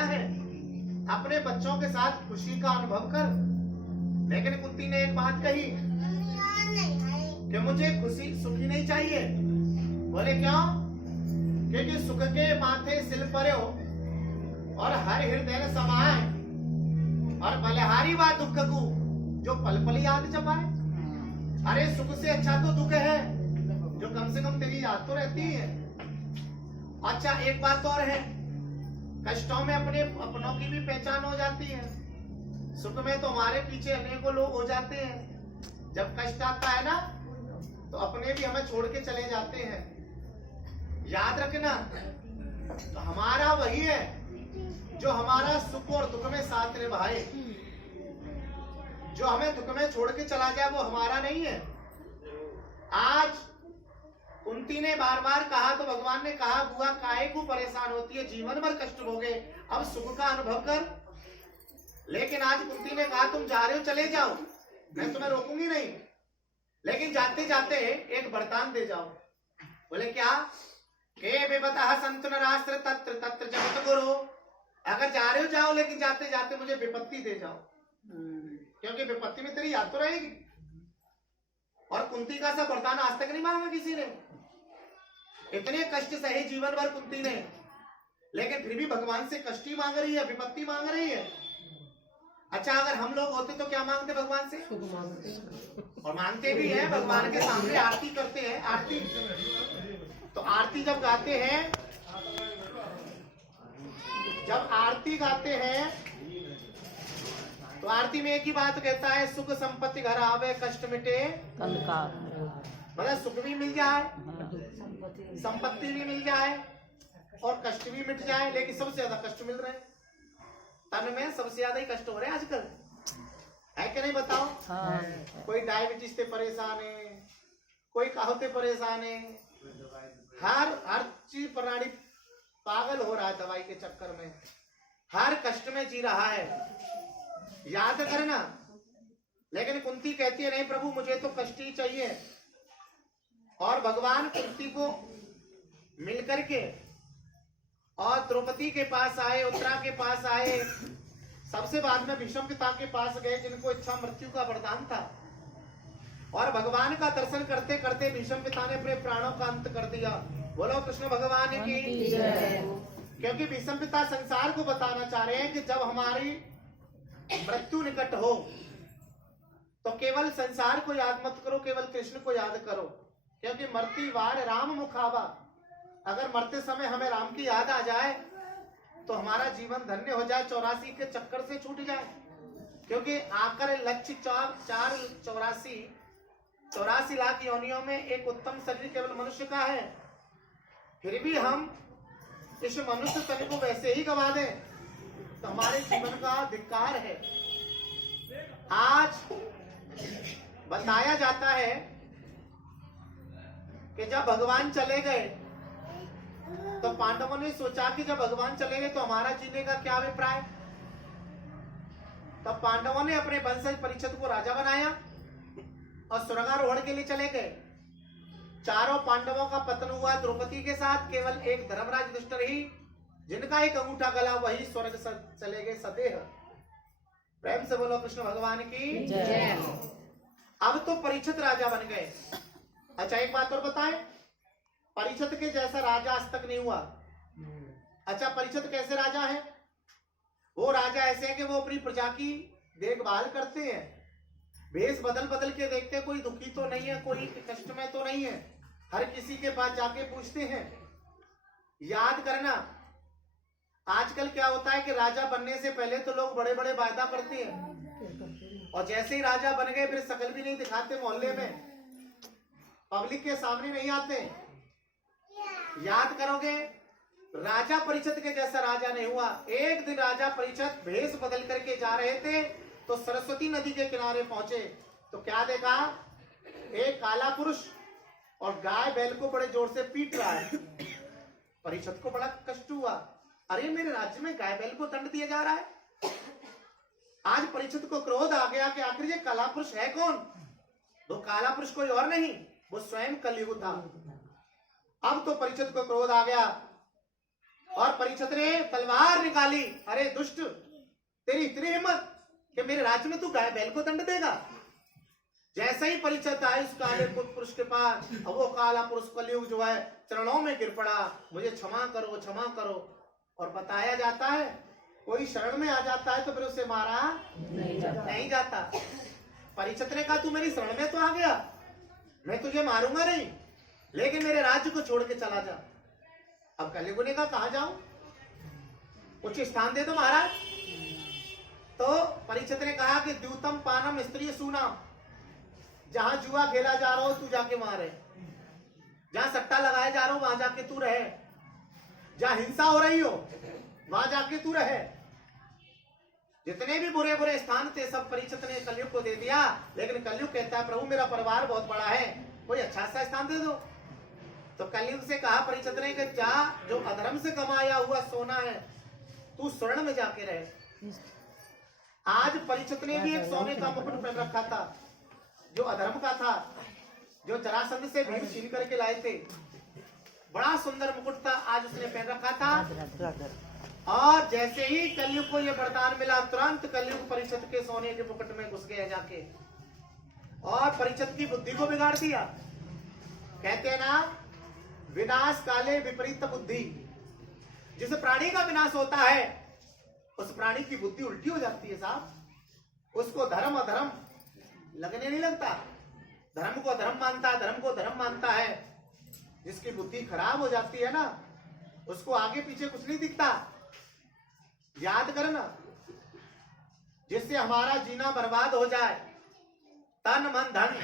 आया है, अपने बच्चों के साथ खुशी का अनुभव कर। लेकिन कुंती ने एक बात कही कि मुझे खुशी सुखी नहीं चाहिए। बोले क्यों? क्योंकि सुख के माथे सिल परे हो और हर हृदय ने समाए, और बलिहारी बा दुख को जो पल पल याद जमाए। अरे सुख से अच्छा तो दुख है, जो कम से कम तेरी याद तो रहती है। अच्छा एक बात और है, कष्टों में अपने अपनों की भी पहचान हो जाती है। सुख में तो हमारे पीछे अनेकों लोग हो जाते हैं, जब कष्ट आता है ना तो अपने भी हमें छोड़ के चले जाते हैं। याद रखना, तो हमारा वही है जो हमारा सुख और दुख में साथ निभाए। जो हमें दुख में छोड़ के चला जाए वो हमारा नहीं है। आज कुंती ने बार बार कहा तो भगवान ने कहा, बुआ काहे को परेशान होती है, जीवन भर कष्ट भोगे, अब सुख का अनुभव कर। लेकिन आज कुंती ने कहा तुम जा रहे हो चले जाओ, मैं तुम्हें रोकूंगी नहीं, लेकिन जाते जाते एक वरदान दे जाओ। बोले क्या? के विपतः संतु नरास्त्र तत्र तत्र जगत गुरु। अगर जा रहे हो जाओ, लेकिन जाते जाते मुझे विपत्ति दे जाओ, क्योंकि विपत्ति में तेरी याद तो रहेगी। और कुंती का सा वरदान आज तक नहीं मांगा किसी ने। इतने कष्ट सहे जीवन भर कुंती ने, लेकिन फिर भी भगवान से कष्ट ही मांग रही है, विपत्ति मांग रही है। अच्छा अगर हम लोग होते तो क्या मांगते भगवान से? और मांगते भी हैं, भगवान के सामने आरती करते हैं। आरती तो आरती जब गाते हैं, जब आरती गाते हैं तो आरती में एक ही बात कहता है, सुख संपत्ति घर आवे कष्ट मिटे। मतलब सुख भी मिल जाए, संपत्ति भी मिल जाए और कष्ट भी मिट जाए। लेकिन सबसे ज्यादा कष्ट मिल रहे हैं, तन में सबसे ज्यादा ही कष्ट हो रहे हैं आजकल, है कि नहीं बताओ? हाँ। कोई डायबिटीज से परेशान है, कोई कहते परेशान है, हर चीज प्रणाली पागल हो रहा है दवाई के चक्कर में, हर कष्ट में जी रहा है। याद करना। लेकिन कुंती कहती है नहीं प्रभु मुझे तो कष्ट ही चाहिए। और भगवान कुंती को मिलकर के और द्रौपदी के पास आए, उत्तरा के पास आए, सबसे बाद में भीष्म पिता के पास गए जिनको इच्छा मृत्यु का वरदान था। और भगवान का दर्शन करते करते भीष्म पिता ने अपने प्राणों का अंत कर दिया। बोलो कृष्ण भगवान की। क्योंकि भीष्म पिता संसार को बताना चाह रहे हैं कि जब हमारी मृत्यु निकट हो तो केवल संसार को याद मत करो, केवल कृष्ण को याद करो। क्योंकि मरती वार राम मुखावा, अगर मरते समय हमें राम की याद आ जाए तो हमारा जीवन धन्य हो जाए, 84 के चक्कर से छूट जाए। क्योंकि आकर लक्ष्य 84 लाख योनियों में एक उत्तम शरीर केवल मनुष्य का है। फिर भी हम इस मनुष्य तन को वैसे ही गवा दें तो हमारे जीवन का धिक्कार है। आज बताया जाता है कि जब भगवान चले गए तो पांडवों ने सोचा कि जब भगवान चले गए तो हमारा जीने का क्या अभिप्राय। तब पांडवों ने अपने वंशज परीक्षित को राजा बनाया और स्वर्गारोहण के लिए चले गए। चारों पांडवों का पतन हुआ द्रौपदी के साथ, केवल एक धर्मराज युधिष्ठिर ही जिनका एक अंगूठा गला वही स्वर्ग चले गए सदेह। प्रेम से बोलो कृष्ण भगवान की जय। अब तो परीक्षित राजा बन गए। अच्छा एक बात और बताएं, परीक्षित के जैसा राजा आज तक नहीं हुआ। अच्छा परीक्षित कैसे राजा है? वो राजा ऐसे है कि वो अपनी प्रजा की देखभाल करते हैं, भेष बदल बदल के देखते हैं, कोई दुखी तो नहीं है, कोई कष्ट में तो नहीं है, हर किसी के पास जाके पूछते हैं। याद करना, आजकल क्या होता है कि राजा बनने से पहले तो लोग बड़े बड़े वायदा करते हैं और जैसे ही राजा बन गए फिर शकल भी नहीं दिखाते, मोहल्ले में पब्लिक के सामने नहीं आते। याद करोगे, राजा परीक्षित के जैसा राजा नहीं हुआ। एक दिन राजा परीक्षित भेष बदल करके जा रहे थे तो सरस्वती नदी के किनारे पहुंचे तो क्या देखा, एक काला पुरुष और गाय बैल को बड़े जोर से पीट रहा है। परीक्षित को बड़ा कष्ट हुआ, अरे मेरे राज्य में गाय बैल को दंड दिया जा रहा है। आज परीक्षित को क्रोध आ गया कि आखिर ये काला पुरुष है कौन। वो काला पुरुष कोई और नहीं, वो स्वयं कलयुग था। अब तो परीक्षित को क्रोध आ गया, और परीक्षित ने तलवार निकाली। अरे दुष्ट, तेरी इतनी हिम्मत कि मेरे राज्य में तू गाय बैल को दंड देगा। जैसे ही परीक्षित आए उस काले पुरुष के पास, अब वो काला पुरुष कलयुग जो है चरणों में गिर पड़ा, मुझे क्षमा करो क्षमा करो। और बताया जाता है कोई शरण में आ जाता है तो फिर उसे मारा नहीं जाता। परीक्षित ने कहा तू मेरी शरण में तो आ गया, मैं तुझे मारूंगा नहीं, लेकिन मेरे राज्य को छोड़ के चला जा। अब कलयुग ने कहा कहां जाऊं, कुछ स्थान दे दो महाराज। तो परीक्षित ने कहा कि द्यूतम पानम स्त्री सूनाम, जहां जुआ खेला जा रहा हो तू जाके वहां रहे, जहां सट्टा लगाया जा रहा हो वहां जाके तू रहे, जहां हिंसा हो रही हो वहां जाके तू रहे। जितने भी बुरे बुरे स्थान थे सब परीक्षित ने कलयुग को दे दिया। लेकिन कलयुग कहता है प्रभु मेरा परिवार बहुत बड़ा है, कोई अच्छा सा स्थान दे दो। तो कलयुग से कहा परीक्षित ने कि जा, जो अधर्म से कमाया हुआ सोना है तू स्वर्ण में जाके रहे। आज परीक्षित ने भी एक सोने का मुकुट पहन रखा था जो अधर्म का था, जो जरासंध से भीम छीन करके लाए थे। बड़ा सुंदर मुकुट था, आज उसने पहन रखा था। और जैसे ही कलयुग को यह वरदान मिला, तुरंत कलयुग परीक्षित के सोने के मुकुट में घुस गया जाके, और परीक्षित की बुद्धि को बिगाड़ दिया। कहते हैं ना, विनाश काले विपरीत बुद्धि। जिस प्राणी का विनाश होता है उस प्राणी की बुद्धि उल्टी हो जाती है साहब। उसको धर्म अधर्म लगने नहीं लगता, धर्म को धर्म मानता है, धर्म को धर्म मानता है। जिसकी बुद्धि खराब हो जाती है ना, उसको आगे पीछे कुछ नहीं दिखता। याद करना, जिससे हमारा जीना बर्बाद हो जाए, तन मन धन,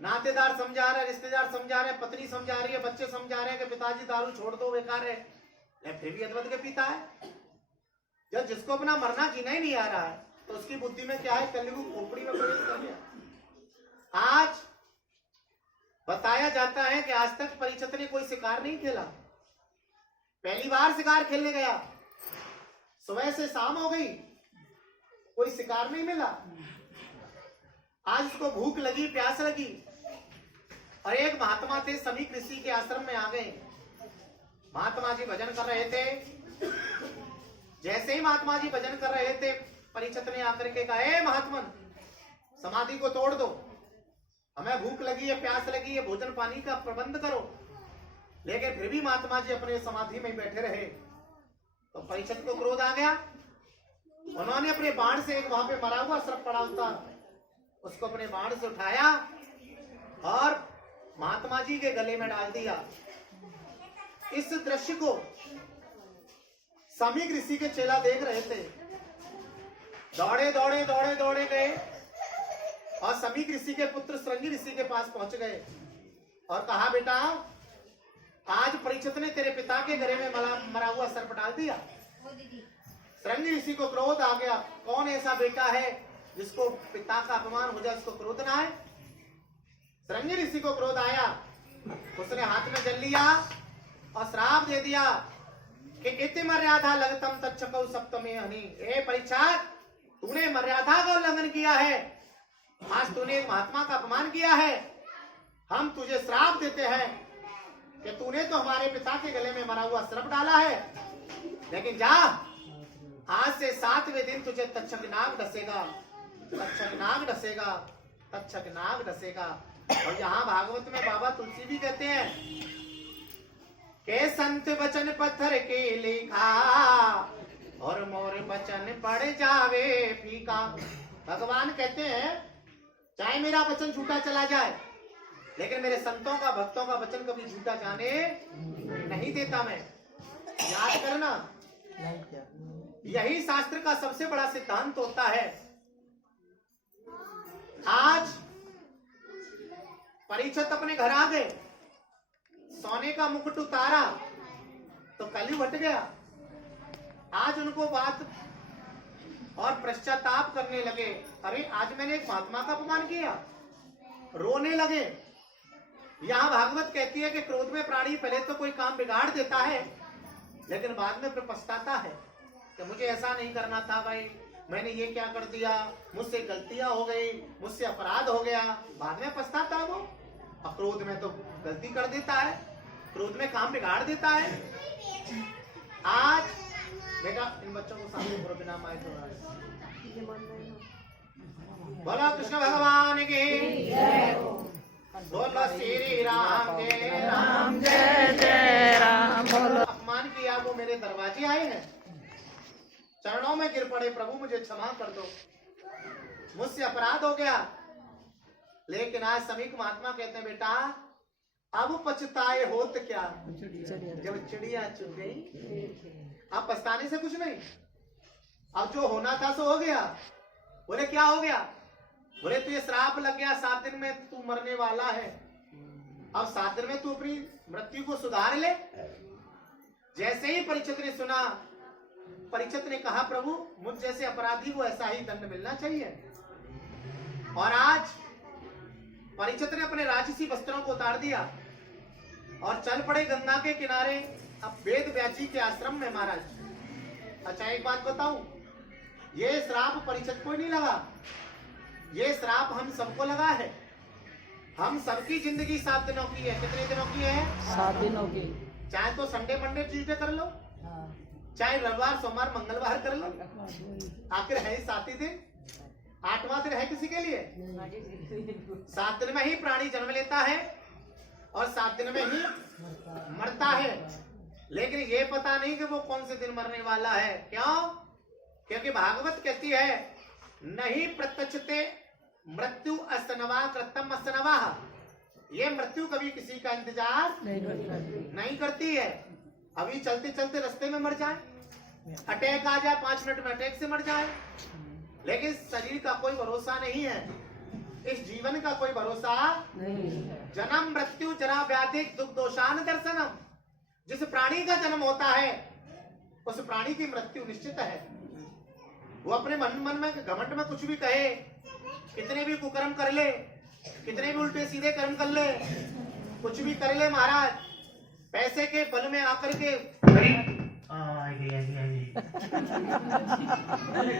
नातेदार समझा रहे, रिश्तेदार समझा रहे, पत्नी समझा रही है, बच्चे समझा रहे हैं कि पिताजी दारू छोड़ दो बेकार है, फिर भी अद्वैत के पीता है। जब जिसको अपना मरना जीना ही नहीं आ रहा है तो उसकी बुद्धि में क्या है, कलयुग खोपड़ी में प्रवेश कर गया। आज बताया जाता है कि आज तक परीक्षित ने कोई शिकार नहीं खेला, पहली बार शिकार खेलने गया। सुबह से शाम हो गई, कोई शिकार नहीं मिला। आज उसको भूख लगी, प्यास लगी, और एक महात्मा थे समीक ऋषि के आश्रम में आ गए। महात्मा जी भजन कर रहे थे। जैसे ही महात्मा जी भजन कर रहे थे, परीक्षित ने आकर के कहा, हे महात्मन, समाधि को तोड़ दो, हमें भूख लगी है, प्यास लगी है, भोजन पानी का प्रबंध करो। लेकिन फिर भी महात्मा जी अपने समाधि में बैठे रहे। तो परीक्षित को क्रोध आ गया। उन्होंने अपने बाण से एक वहां पे मरा हुआ सर्प पड़ा था, उसको अपने बाण से उठाया और महात्मा जी के गले में डाल दिया। इस दृश्य को समीक ऋषि के चेला देख रहे थे। दौड़े दौड़े दौड़े दौड़े गए और समीक ऋषि के पुत्र श्रृंगी ऋषि के पास पहुंच गए और कहा, बेटा आज परीक्षित ने तेरे पिता के गले में मरा हुआ सर्प डाल दिया। श्रृंगी ऋषि को क्रोध आ गया, कौन ऐसा बेटा है जिसको पिता का अपमान हो जाए, उसको क्रोध ना आए। श्रृंगी ऋषि को क्रोध आया, उसने हाथ में जल लिया और श्राप दे दिया कि इति मर्यादा लगतम तच्छकौ सप्तमे हनि। ए परीक्षित, तूने मर्यादा का उल्लंघन किया है, आज तूने एक महात्मा का अपमान किया है। हम तुझे श्राप देते हैं कि तूने तो हमारे पिता के गले में मरा हुआ सर्प डाला है, लेकिन जा, आज से 7वें दिन तुझे तक्षक नाग डसेगा, तक्षक नाग डसेगा, तक्षक नाग डसेगा। और यहाँ भागवत में बाबा तुलसी भी कहते हैं के संत वचन पत्थर के लिखा और मोर वचन पड़ जावे फीका। भगवान कहते हैं चाहे मेरा वचन झूठा चला जाए, लेकिन मेरे संतों का, भक्तों का वचन कभी झूठा जाने नहीं देता मैं। याद करना, यही शास्त्र का सबसे बड़ा सिद्धांत होता है। आज परीक्षित अपने घर आ गए, सोने का मुकुट उतारा तो कलयुग हट गया। आज उनको बात और पश्चाताप करने लगे, अरे आज मैंने एक महात्मा का अपमान किया, रोने लगे। यहाँ भागवत कहती है कि क्रोध में प्राणी पहले तो कोई काम बिगाड़ देता है, लेकिन बाद में फिर पछताता है कि मुझे ऐसा नहीं करना था भाई, मैंने ये क्या कर दिया, मुझसे गलतियां हो गई, मुझसे अपराध हो गया। बाद में पछताता है वो, क्रोध में तो गलती कर देता है। क्रोध में काम बिगाड़ देता है। आज बेटा इन बच्चों को सामने करो बिना माइक के। बोलो कृष्ण भगवान की, बोलो श्री राम के राम, जय जय राम। बोलो अपमान किया वो मेरे दरवाजे आए हैं, चरणों में गिर पड़े, प्रभु मुझे क्षमा कर दो, मुझसे अपराध हो गया। लेकिन आज समीक महात्मा कहते हैं बेटा अब पछताए होत क्या, जब चिड़िया चुग गई अब पछताने से कुछ नहीं, अब जो होना था सो हो गया। बोले क्या हो गया? बोले तुझे श्राप लग गया, 7 दिन में तू मरने वाला है, अब 7 दिन में तू अपनी मृत्यु को सुधार ले। जैसे ही परीक्षित ने सुना, परीक्षित ने कहा प्रभु मुझ जैसे अपराधी को ऐसा ही दंड मिलना चाहिए। और आज परीक्षित ने अपने राजसी वस्त्रों को उतार दिया और चल पड़े गंगा के किनारे, अब वेद व्यासी के आश्रम में महाराज। अच्छा एक बात बताऊं, ये श्राप परीक्षित को नहीं लगा, ये श्राप हम सबको लगा है। हम सबकी जिंदगी 7 दिनों की है। कितने दिनों की है? 7 दिनों की। चाहे तो संडे मंडे ट्यूजडे कर लो, चाहे रविवार सोमवार मंगलवार कर लो, आखिर है ही 7 ही दिन। 8वां दिन है किसी के लिए? 7 दिन में ही प्राणी जन्म लेता है और 7 दिन में ही मरता है। लेकिन ये पता नहीं कि वो कौन से दिन मरने वाला है। क्यों? क्योंकि भागवत कहती है नहीं प्रत्यक्षते मृत्यु अस्तनवा कृतम अस्तनवा, ये मृत्यु कभी किसी का इंतजार नहीं करती है। अभी चलते चलते रास्ते में मर जाए, अटैक आ जाए, 5 मिनट में अटैक से मर जाए, लेकिन शरीर का कोई भरोसा नहीं है, इस जीवन का कोई भरोसा नहीं। जन्म मृत्यु जरा व्याधि दुख दोषान दर्शनम, जिस प्राणी का जन्म होता है उस प्राणी की मृत्यु निश्चित है। वो अपने मन में घमंड में कुछ भी कहे, कितने भी कुकर्म कर ले, कितने भी उल्टे सीधे कर्म कर ले, कुछ भी कर ले महाराज, पैसे के बल में आकर के